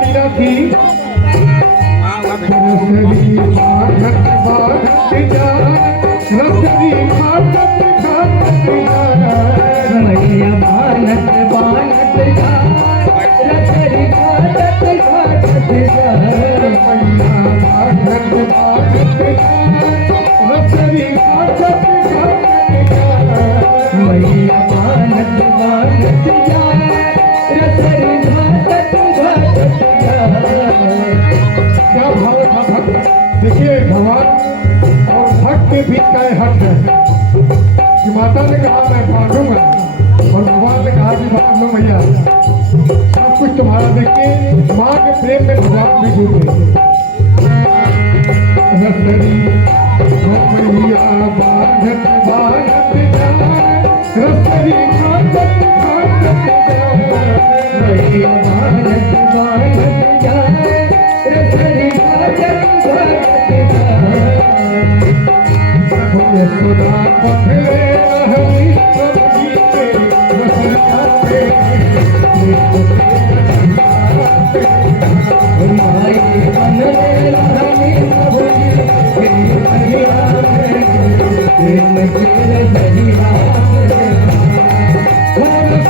लीला थी रसरी भागत भागत जा रसरी भागत भागत जा मैया भागत भागत जा रसरी भागत भागत जा मैया भागत भागत जा रसरी भागत भागत जा मैया भागत भागत जा रसरी भागत भागत जा। क्या भाव था भक्त? देखिए भगवान और भक्त के बीच का हक है कि माता ने कहा मैं बांटूंगा और भगवान ने कहा कि बांट लो मैया, सब कुछ तुम्हारा। देखिए माँ के प्रेम में भगवान भी डूबे। रसरी मैया बांधत बांधत जा रसरी बांधत बांधत जा मैया बांधत बांधत जा रसरी बांधत बांधत जा यशोदा पखले रहली सब्जी के रसरिया के माई बनले रहली सब्जी के रसरिया के प्रेम के रसरिया के रसरिया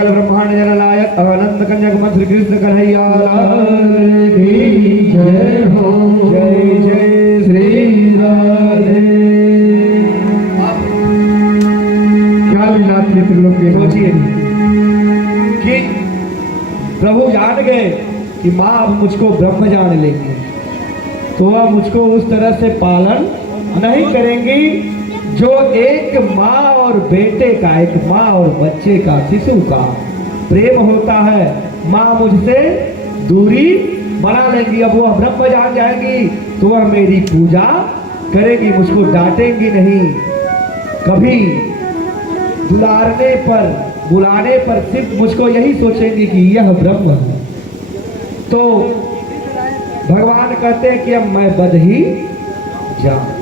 ब्रह्मांड जन नायक आनंद कन्याकुमारी श्री कृष्ण कन्हैया की जय हो। जय जय श्री राधे। क्या लीला थी त्रिलोक की। सोचिए कि प्रभु जान गए कि माँ अब मुझको ब्रह्म जान लेंगे तो अब मुझको उस तरह से पालन नहीं करेंगी जो एक माँ और बेटे का, एक माँ और बच्चे का, शिशु का प्रेम होता है। माँ मुझसे दूरी बना लेंगी, अब वो ब्रह्म जान जाएंगी तो वह मेरी पूजा करेगी, मुझको डांटेंगी नहीं। कभी दुलारने पर बुलाने पर सिर्फ मुझको यही सोचेंगी कि यह ब्रह्म है। तो भगवान कहते हैं कि अब मैं बध ही जाऊं।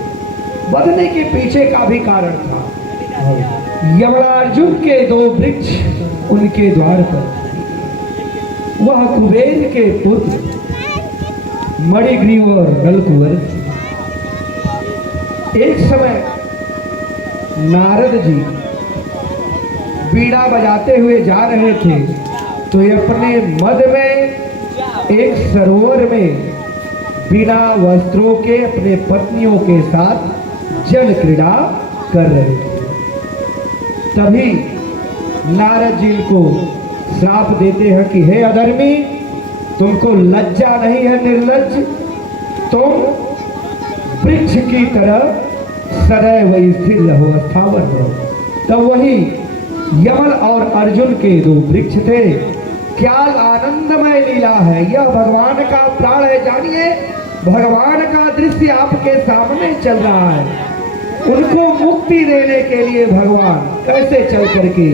बधने के पीछे का भी कारण था। यमराजुन के 2 वृक्ष उनके द्वार पर, वह कुबेर के पुत्र मणिग्रीव और नलकुंवर। एक समय नारद जी बीड़ा बजाते हुए जा रहे थे तो ये अपने मद में एक सरोवर में बिना वस्त्रों के अपने पत्नियों के साथ जल क्रीड़ा कर रहे थे। तभी नारद जी को श्राप देते हैं कि हे अधर्मी, तुमको लज्जा नहीं है, निर्लज्ज, तुम वृक्ष की तरह सदैव स्थिर रहो, स्थावर रहो। तब वही यमल और अर्जुन के 2 वृक्ष थे। क्या आनंदमय लीला है, यह भगवान का प्राण है। जानिए भगवान का दृश्य आपके सामने चल रहा है। उनको मुक्ति देने के लिए भगवान कैसे चल करके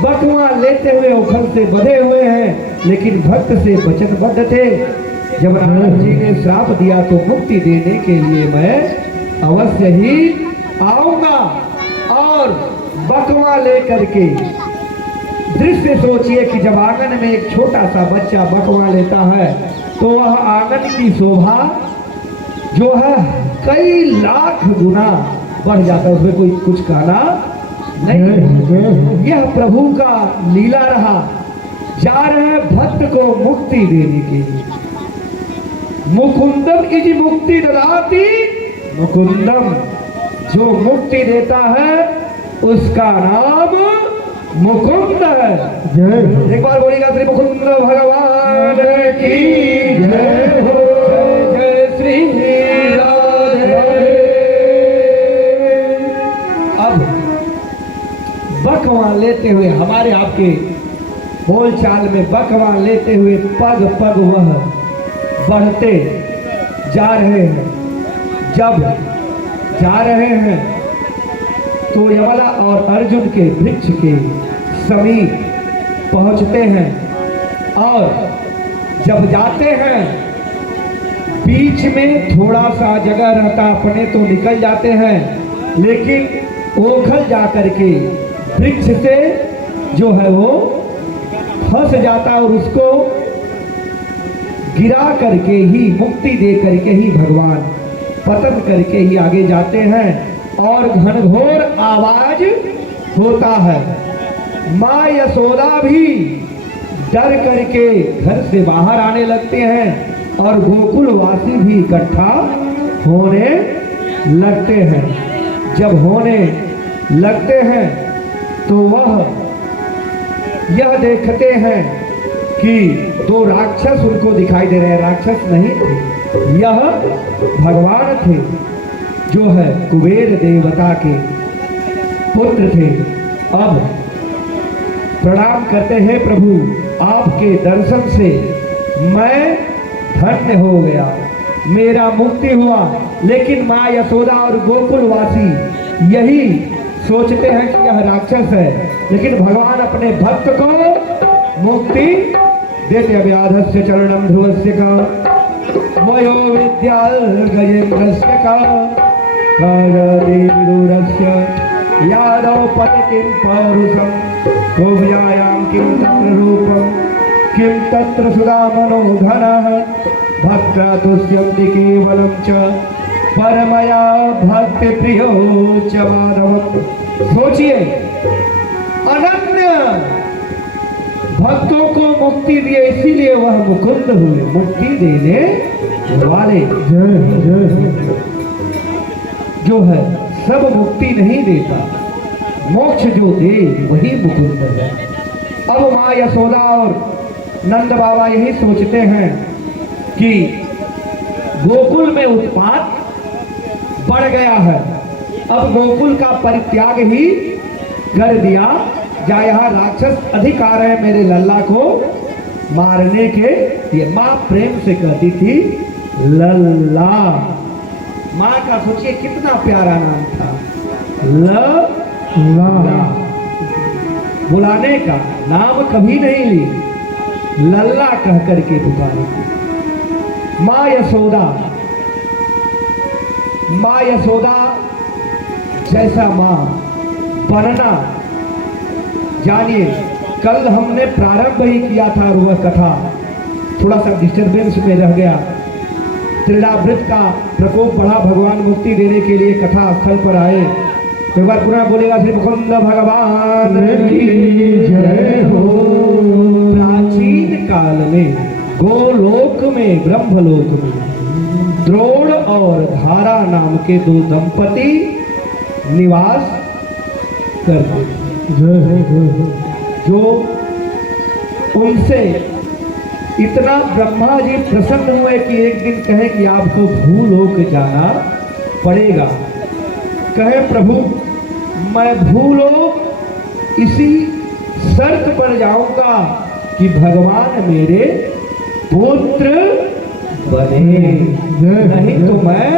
बटुआ लेते हुए उखल से बंधे हुए हैं, लेकिन भक्त से वचनबद्ध थे। जब नारद जी ने श्राप दिया तो मुक्ति देने के लिए मैं अवश्य ही आऊंगा। और बटुआ लेकर के दृश्य सोचिए कि जब आंगन में एक छोटा सा बच्चा बटुआ लेता है तो वह आंगन की शोभा जो है कई लाख गुना बढ़ जाता है, उसमें कोई कुछ कहना नहीं। यह प्रभु का लीला रहा। जा रहे भक्त को मुक्ति देने के लिए। मुकुंदम इज मुक्ति ददाति, मुकुंदम जो मुक्ति देता है उसका नाम मुकुंद है। जय एक बार बोलेगा श्री मुकुंद भगवान की जय हो। जय श्री राधे। अब बकवान लेते हुए हमारे आपके बोलचाल में बकवान लेते हुए पग पग वह बढ़ते जा रहे हैं। जब जा रहे हैं तो यमला और अर्जुन के वृक्ष के समीप पहुंचते हैं और जब जाते हैं बीच में थोड़ा सा जगह रहता अपने तो निकल जाते हैं, लेकिन ओखल जा करके वृक्ष से जो है वो फंस जाता और उसको गिरा करके ही मुक्ति दे करके ही भगवान पतन करके ही आगे जाते हैं और घनघोर आवाज होता है। माँ यशोदा भी डर करके घर से बाहर आने लगते हैं और गोकुलवासी भी इकट्ठा होने लगते हैं। जब होने लगते हैं तो वह यह देखते हैं कि दो राक्षस उनको दिखाई दे रहे हैं। राक्षस नहीं थे, यह भगवान थे जो है कुबेर देवता के पुत्र थे। अब प्रणाम करते हैं प्रभु, आपके दर्शन से मैं धन्य हो गया, मेरा मुक्ति हुआ। लेकिन माँ यशोदा और गोकुलवासी यही सोचते हैं कि यह राक्षस है, लेकिन भगवान अपने भक्त को मुक्ति देते। व्याधस्य चरणम ध्रुवस्य का मयो विद्याल गजेन्द्रस्य का विदुरस्य यादव पतिकिं पौरुषं कोव्यायां किं तत्र रूपं किं तत्र सुदामनो घनः भक्तातुष्यन्ति केवलं च परमया भक्ति प्रियो च माधव। सोचिए, अनन्य भक्तों को मुक्ति दिए, इसीलिए वह मुकुंद हुए, मुक्ति देने वाले। जो है सब मुक्ति नहीं देता, मोक्ष जो दे वही मुकुंद है। अब माँ यशोदा और नंद बाबा यही सोचते हैं कि गोकुल में उत्पात बढ़ गया है, अब गोकुल का परित्याग ही कर दिया जाए। यहाँ राक्षस अधिक आ रहे हैं मेरे लल्ला को मारने के। ये माँ प्रेम से कहती थी लल्ला। माँ का सोचिए कितना प्यारा नाम था, लल्ला। बुलाने का नाम कभी नहीं ली, लल्ला कह करके पुकारी। माँ यशोदा, माँ यशोदा जैसा माँ बनना, जानिए कल हमने प्रारंभ ही किया था और वह कथा थोड़ा सा डिस्टरबेंस में रह गया। त्रिलावृत का प्रकोप बढ़ा, भगवान मुक्ति देने के लिए कथा स्थल पर आए। तो एक बार पूरा बोलेगा श्री मुकुंद भगवान की जय हो। प्राचीन काल में गोलोक में ब्रह्मलोक में द्रोण और धारा नाम के दो दंपति निवास करते, जो उनसे इतना ब्रह्मा जी प्रसन्न हुए कि एक दिन कहे कि आपको भूलोक जाना पड़ेगा। कहे प्रभु मैं भूलोक इसी शर्त पर जाऊंगा कि भगवान मेरे पुत्र बने, नहीं तो मैं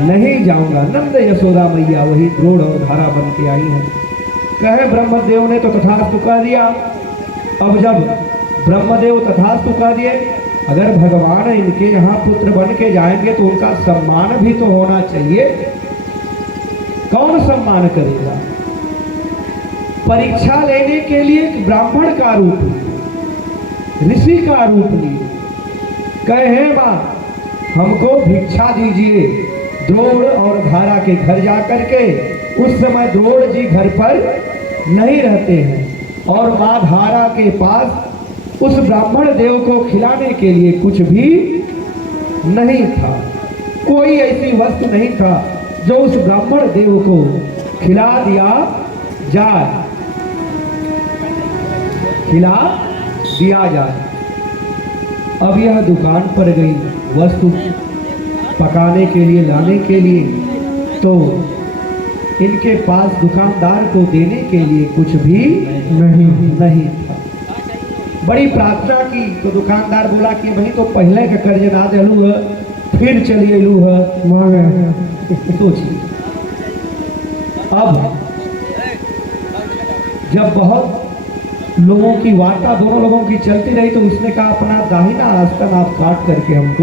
नहीं जाऊंगा। नंद यशोदा मैया वही द्रोण और धारा बन के आई है। कहे ब्रह्मदेव ने तो तथास्तु कह दिया। अब जब ब्रह्मदेव तथास्तु कह दिए, अगर भगवान इनके यहाँ पुत्र बन के जाएंगे तो उनका सम्मान भी तो होना चाहिए। कौन सम्मान करेगा? परीक्षा लेने के लिए एक ब्राह्मण का रूप, ऋषि का रूप लिए। कहे माँ हमको भिक्षा दीजिए द्रोण और धारा के घर जाकर के। उस समय द्रोण जी घर पर नहीं रहते हैं और माँ धारा के पास उस ब्राह्मण देव को खिलाने के लिए कुछ भी नहीं था। कोई ऐसी वस्तु नहीं था जो उस ब्राह्मण देव को खिला दिया जाए। खिला दिया जाए। अब यह दुकान पर गई वस्तु पकाने के लिए लाने के लिए, तो इनके पास दुकानदार को देने के लिए कुछ भी नहीं था। बड़ी प्रार्थना की तो दुकानदार बोला कि भाई तो पहले का कर्ज ना दिलू है, फिर चलिए लू है। सोचिए, अब जब बहुत लोगों की वार्ता दोनों लोगों की चलती रही तो उसने कहा अपना दाहिना आस्था आप काट करके हमको